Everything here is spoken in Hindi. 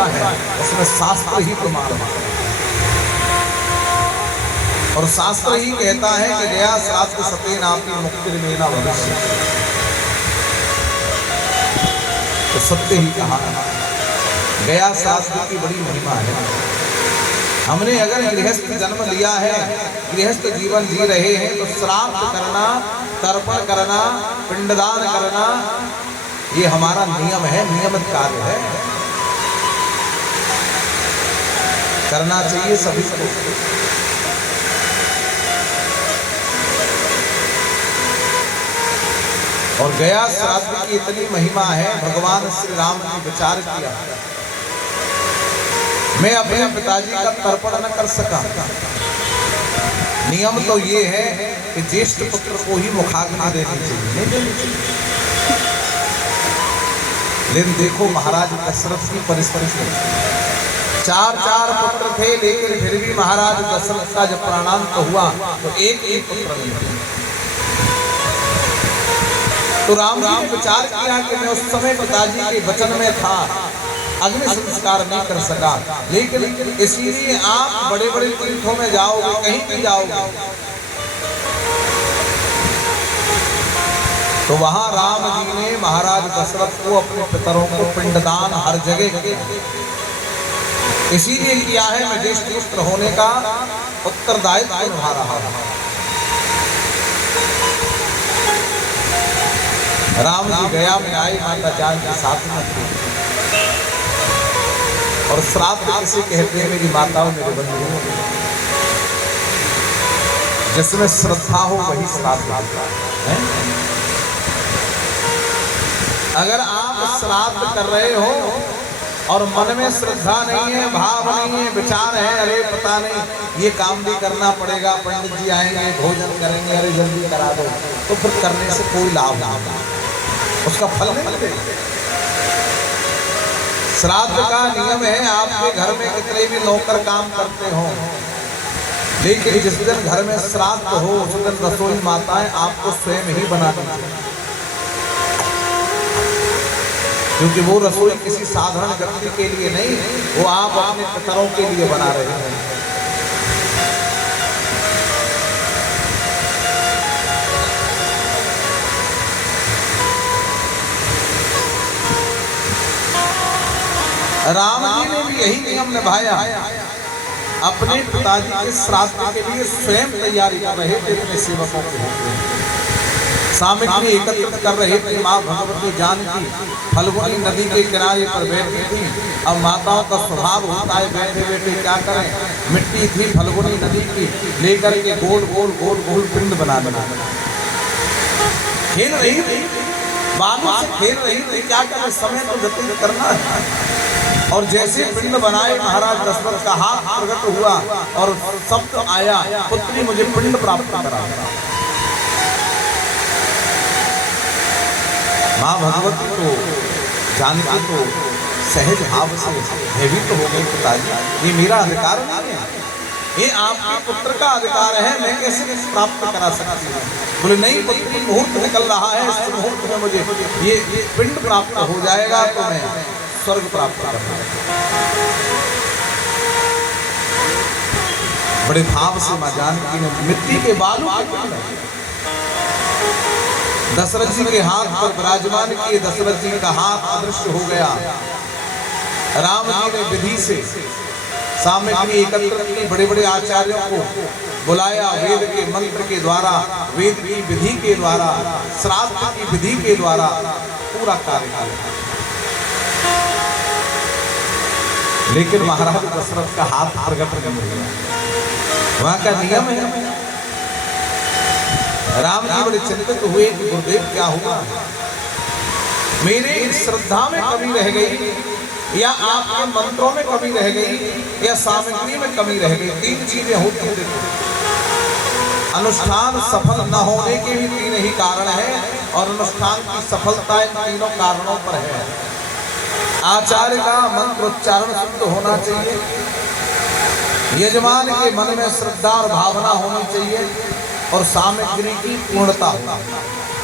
होता है उसमें शास्त्र ही तुम्हारा, और शास्त्र ही कहता है कि गया श्राद्ध सतेन आपकी मुक्ति लेना भविष्य, तो सत्य ही कहा। गया श्राद्ध की बड़ी महिमा है। हमने अगर गृहस्थ जन्म लिया है, गृहस्थ जीवन जी रहे हैं, तो श्राद्ध करना, तर्पण करना, पिंडदान करना, ये हमारा नियम है, नियमित कार्य है, करना चाहिए सभी को। और गया श्राद्ध की इतनी महिमा है, भगवान श्री राम ने विचार किया, मैं अपने पिताजी का तर्पण न कर सका। नियम तो ये है कि ज्येष्ठ पुत्र को ही मुखाग्नि देनी चाहिए, लेकिन देखो महाराज दशरथ की परिस्थिति, चार पुत्र थे, लेकिन फिर भी महाराज दशरथ का जब प्राणांत हुआ तो एक पुत्र नहीं। तो राम जी ने विचार किया कि मैं उस समय पिताजी के वचन में था, अग्नि संस्कार नहीं कर सका, लेकिन इसीलिए आप बड़े बड़े तीर्थों में जाओगे, कहीं भी जाओगे, तो वहां राम जी ने महाराज दशरथ को अपने पितरों को पिंडदान हर जगह किया। इसीलिए किया है मैं ज्येष्ठ पुत्र होने का उत्तरदायित्व निभा रहा हूं। राम जी गया में आए, माता जान के साथ में थे, और श्राद्ध किसे कहते हैं मेरी माताओं मेरे बंधुओं, जिसमें श्रद्धा हो वही श्राद्ध है। अगर आप श्राद्ध कर रहे हो और मन में श्रद्धा नहीं है, भाव नहीं है, विचार है, अरे पता नहीं ये काम भी करना पड़ेगा, पंडित जी आएंगे, भोजन करेंगे, अरे जल्दी करा दो, तो फिर करने से कोई लाभ नहीं, उसका फल नहीं मिलेगा। श्राद्ध का नियम है, आपके घर में कितने भी नौकर काम करते हो, लेकिन जिस दिन घर में श्राद्ध हो उस दिन रसोई माताएं आपको स्वयं ही बना दीजिए, क्योंकि वो रसोई किसी साधारण व्यक्ति के लिए नहीं, वो आप अपने पितरों के लिए बना रहे हैं। राम जी ने भी यही नियम निभाया, अपने पिताजी के श्राद्ध के लिए स्वयं तैयारी कर रहे थे, अपने सेवकों के सामग्री एकत्रित कर रहे थे। माँ भगवती जानकी फल्गुनी नदी के किनारे पर बैठी थी। अब माताओं का स्वभाव होता है बैठे बैठे क्या करें, मिट्टी थी फल्गुनी नदी की, लेकर के गोल गोल गोल गोल पिंड बना खेल रही थी, बालू से खेल रही थी, क्या करें, समय तो व्यतीत करना है। और जैसे पिंड बनाए महाराज दशरथ का हाथ प्रकट हुआ और शब्द आया, पुत्री मुझे पिंड प्राप्त करा। माँ भगवती को जानकी को सहज भाव से भयभीत हो गई, पिताजी ये मेरा अधिकार नहीं है, ये आपके पुत्र का अधिकार है, मैं कैसे प्राप्त करा सकती हूँ। बोले नहीं पुत्री, मुहूर्त निकल रहा है, इस मुहूर्त में मुझे ये पिंड प्राप्त हो जाएगा तो मैं स्वर्ग प्राप्त करना। बड़े भाव से मां जानकी ने मिट्टी के बालू दशरथ जी के हाथ पर विराजमान किए। दशरथ जी का हाथ अदृश्य हो गया। राम जी ने विधि से सामग्री एकत्रित की, बड़े बड़े आचार्यों को बुलाया, वेद के मंत्र के द्वारा, वेद की विधि के द्वारा, श्राद्ध की विधि के द्वारा पूरा कार्य किया। लेकिन महाराज दशरथ का हाथ प्रकट नहीं हुआ, वहां का नियम है। राम जी बड़े चिंतित हुए कि गुरुदेव क्या हुआ, मेरे श्रद्धा में कमी रह गई, या आपके मंत्रों में कमी रह गई, या सामग्री में कमी रह गई। तीन चीजें होती हैं। अनुष्ठान सफल न होने के भी तीन ही कारण है, और अनुष्ठान की सफलता इन तीनों कारणों पर है। आचार्य का मंत्रोच्चारण शुद्ध होना चाहिए, यजमान के मन में श्रद्धा और भावना होनी चाहिए, और सामग्री की पूर्णता होनी चाहिए।